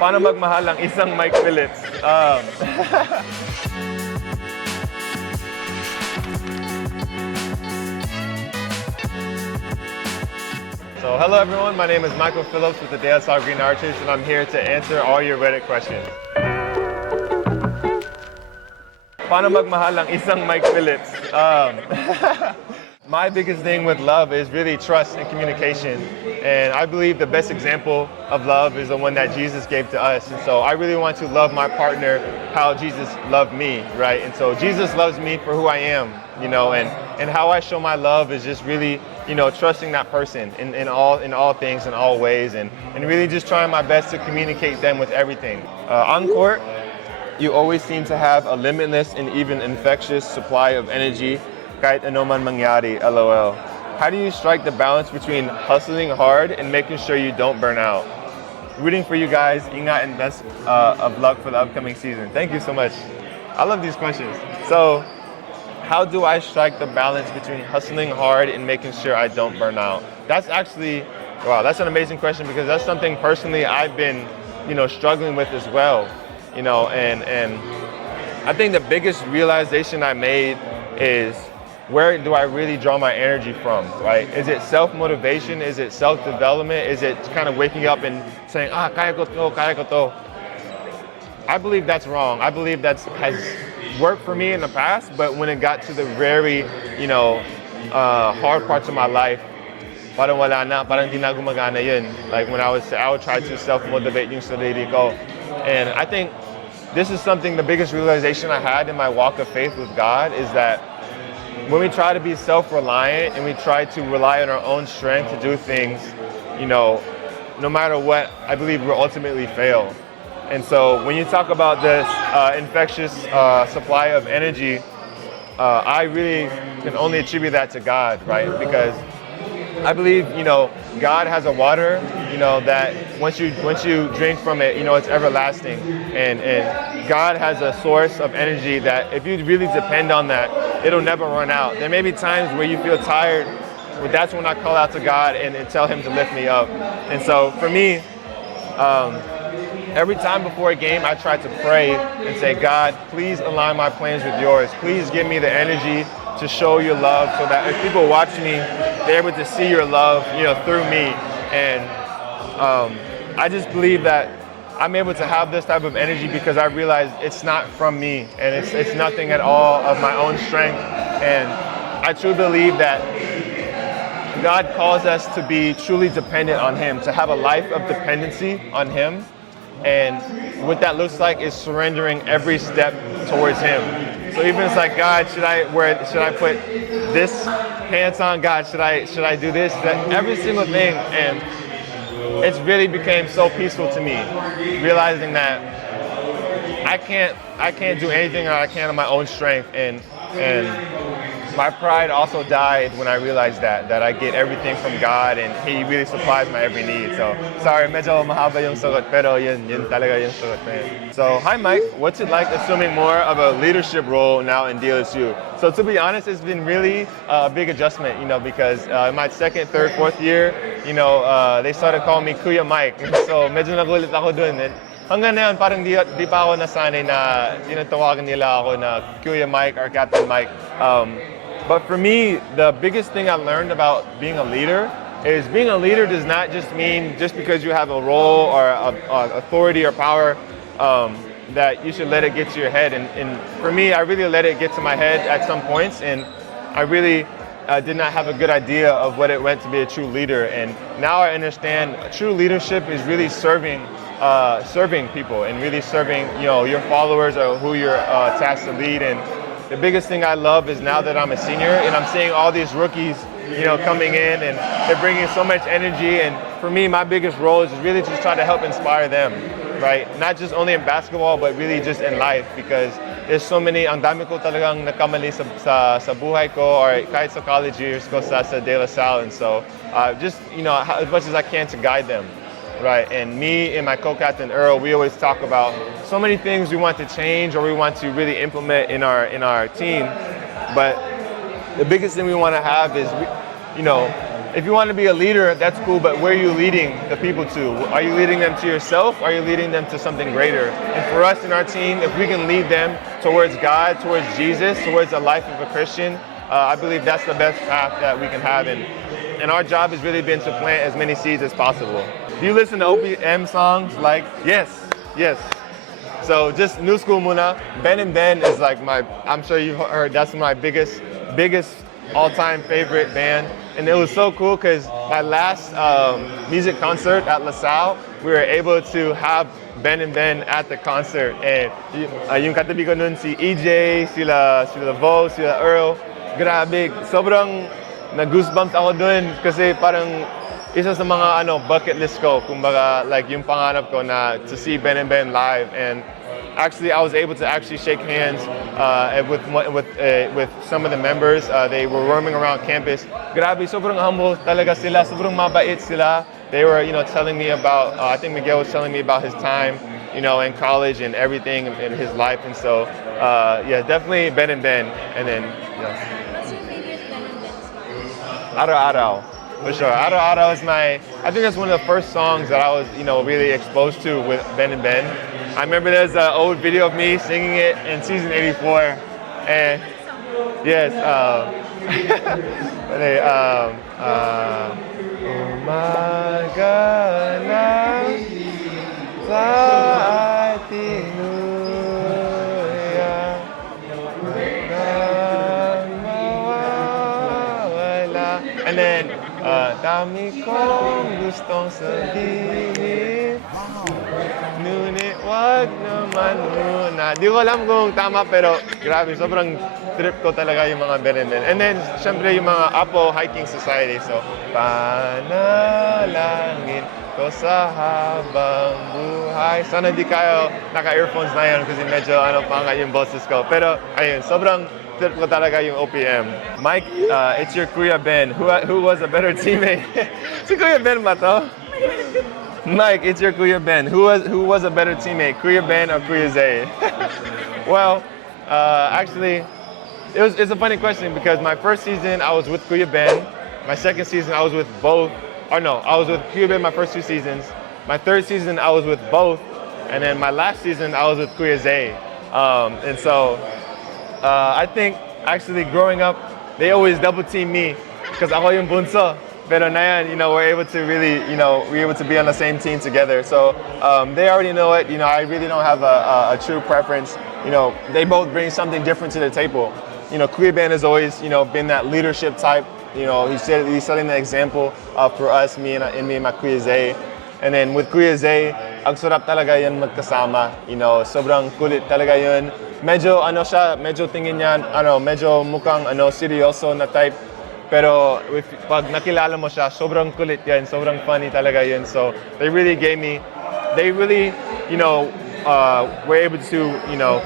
Paano magmahal ang isang Mike Phillips? So hello everyone, my name is Michael Phillips with the Salle Green Archers, and I'm here to answer all your Reddit questions. Paano magmahal ang isang Mike Phillips? My biggest thing with love is really trust and communication. And I believe the best example of love is the one that Jesus gave to us. And so I really want to love my partner how Jesus loved me, right? And so Jesus loves me for who I am, and how I show my love is just really, trusting that person in all things, in all ways, and really just trying my best to communicate them with everything. On court, you always seem to have a limitless and even infectious supply of energy. Kahit ano man mangyari, LOL. How do you strike the balance between hustling hard and making sure you don't burn out? Rooting for you guys. Ingat and best of luck for the upcoming season. Thank you so much. I love these questions. So, how do I strike the balance between hustling hard and making sure I don't burn out? That's actually, wow, that's an amazing question because that's something personally I've been, struggling with as well. And I think the biggest realization I made is, where do I really draw my energy from, right? Is it self-motivation? Is it self-development? Is it kind of waking up and saying, kaya ko to? I believe that's wrong. I believe that has worked for me in the past, but when it got to the very, hard parts of my life, parang wala na, parang di na gumagana yun. Like when I would try to self-motivate yung sarili ko. And I think this is something, the biggest realization I had in my walk of faith with God is that when we try to be self-reliant and we try to rely on our own strength to do things, no matter what, I believe we'll ultimately fail. And so when you talk about this infectious supply of energy, I really can only attribute that to God, right? Because I believe, God has a water, that once you drink from it, it's everlasting. And God has a source of energy that if you really depend on that, it'll never run out. There may be times where you feel tired, but that's when I call out to God and tell him to lift me up. And so for me, every time before a game, I try to pray and say, God, please align my plans with yours. Please give me the energy to show your love so that if people watch me, they're able to see your love, through me. And I just believe that I'm able to have this type of energy because I realize it's not from me and it's nothing at all of my own strength. And I truly believe that God calls us to be truly dependent on him, to have a life of dependency on him. And what that looks like is surrendering every step towards him. So even it's like, God, should I put this pants on? God, should I do this? Every single thing. And it's really became so peaceful to me, realizing that I can't do anything that I can on my own strength. And my pride also died when I realized that I get everything from God and he really supplies my every need. So, sorry, medyo mahaba yung sagot, pero yun talaga yung sagot na yun. So, hi Mike, what's it like assuming more of a leadership role now in DLSU? So to be honest, it's been really a big adjustment, because in my second, third, fourth year, they started calling me Kuya Mike. So medyo nagulit ako dun. And hanggang na yun, parang di pa ako nasanay na tinatawagan nila ako na Kuya Mike or Captain Mike. But for me, the biggest thing I learned about being a leader is being a leader does not just mean just because you have a role or a authority or power that you should let it get to your head. And for me, I really let it get to my head at some points, and I really did not have a good idea of what it meant to be a true leader. And now I understand true leadership is really serving people and really serving your followers or who you're tasked to lead. And the biggest thing I love is now that I'm a senior and I'm seeing all these rookies, coming in and they're bringing so much energy. And for me, my biggest role is really just try to help inspire them, right? Not just only in basketball, but really just in life, because there's so many, ang dami ko talagang nakamali sa buhay ko or kahit sa college years ko sa De La Salle. And so just, as much as I can to guide them. Right, and me and my co-captain Earl, we always talk about so many things we want to change or we want to really implement in our team. But the biggest thing we want to have is, if you want to be a leader, that's cool, but where are you leading the people to? Are you leading them to yourself? Or are you leading them to something greater? And for us in our team, if we can lead them towards God, towards Jesus, towards the life of a Christian, I believe that's the best path that we can have. And our job has really been to plant as many seeds as possible. Do you listen to OPM songs like, yes. So just new school muna. Ben and Ben is like I'm sure you've heard, that's my biggest all-time favorite band. And it was so cool because my last music concert at Salle, we were able to have Ben and Ben at the concert. And yung katabi ko nun si EJ, sila Vo, sila Earl. Grabe, sobrang na-goosebumps ako dun kasi parang isa sa mga bucket list ko, kumbaga like yung pangarap ko na to see Ben and Ben live. And actually I was able to actually shake hands with some of the members. They were roaming around campus. Grabe, sobrang humble talaga sila, sobrang mabait sila. They were telling me about I think Miguel was telling me about his time in college and everything in his life. And so yeah, definitely Ben and Ben. And then What's your favorite Ben and Ben song? Araw-Araw. For sure. Araw-Araw is I think that's one of the first songs that I was, really exposed to with Ben and Ben. I remember there's an old video of me singing it in season 84. And yes, umaga sa ating luya, mawawala. And then, dami kong gustong sabihin, ngunit wag naman muna. Di ko alam kung tama, pero grabe, sobrang trip ko talaga yung mga Ben and Ben. And then, syempre yung mga Apo Hiking Society. So, panalangin ko sa habang buhay. Sana di kayo naka-earphones na yun kasi medyo panga yung boses ko. Pero, ayun, sobrang trip ko talaga yung OPM. Mike, it's your Kuya Ben. Who was a better teammate? Si Kuya Ben ba to? Mike, it's your Kuya Ben. Who was a better teammate, Kuya Ben or Kuya Zay? Well, actually, it's a funny question because my first season I was with Kuya Ben. My second season I was with both. Or no, I was with Kuya Ben my first 2 seasons. My third season I was with both, and then my last season I was with Kuya Zay. And so I think actually growing up, they always double team me because ako yung bunso. Pero na yan, we're able to really, we're able to be on the same team together. So they already know it. I really don't have a true preference. They both bring something different to the table. Kuya Ben has always, been that leadership type. He's setting the example for us, me and my Kuya Zay. And then with Kuya Zay, ang sarap talaga yan magkasama. Sobrang kulit talaga yun. Medyo medyo tingin niya, medyo mukhang seryoso na type. Pero pag nakilala mo siya, sobrang kulit yan, sobrang funny talaga yun. So they really, were able to,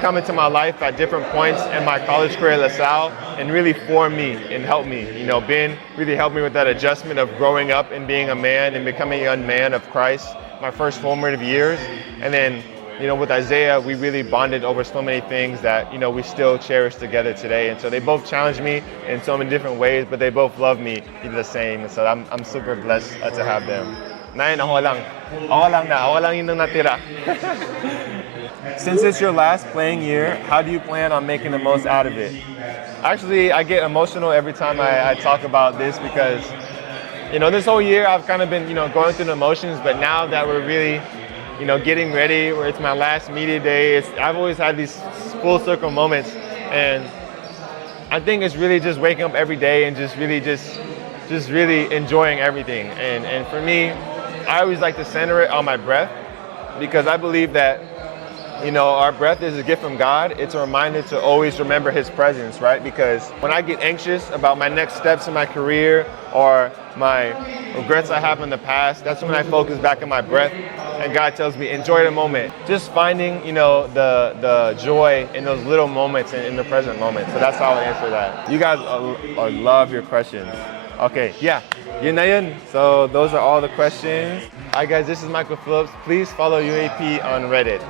come into my life at different points in my college career at Salle and really form me and help me. Ben really helped me with that adjustment of growing up and being a man and becoming a young man of Christ, my first formative years. And then, with Isaiah, we really bonded over so many things that, we still cherish together today. And so they both challenged me in so many different ways, but they both love me the same. And so I'm super blessed to have them. Nain, ako lang yung natira. Since it's your last playing year, how do you plan on making the most out of it? Actually, I get emotional every time I talk about this because, this whole year I've kind of been, going through the emotions, but now that we're really, getting ready, where it's my last media day, I've always had these full circle moments, and I think it's really just waking up every day and just really enjoying everything. And for me, I always like to center it on my breath because I believe that, our breath is a gift from God. It's a reminder to always remember His presence, right? Because when I get anxious about my next steps in my career or my regrets I have in the past, that's when I focus back on my breath. And God tells me, enjoy the moment. Just finding, the joy in those little moments and in the present moment. So that's how I answer that. You guys love your questions. Okay, yeah, yun na yun. So those are all the questions. Hi guys, this is Michael Phillips. Please follow UAAP on Reddit.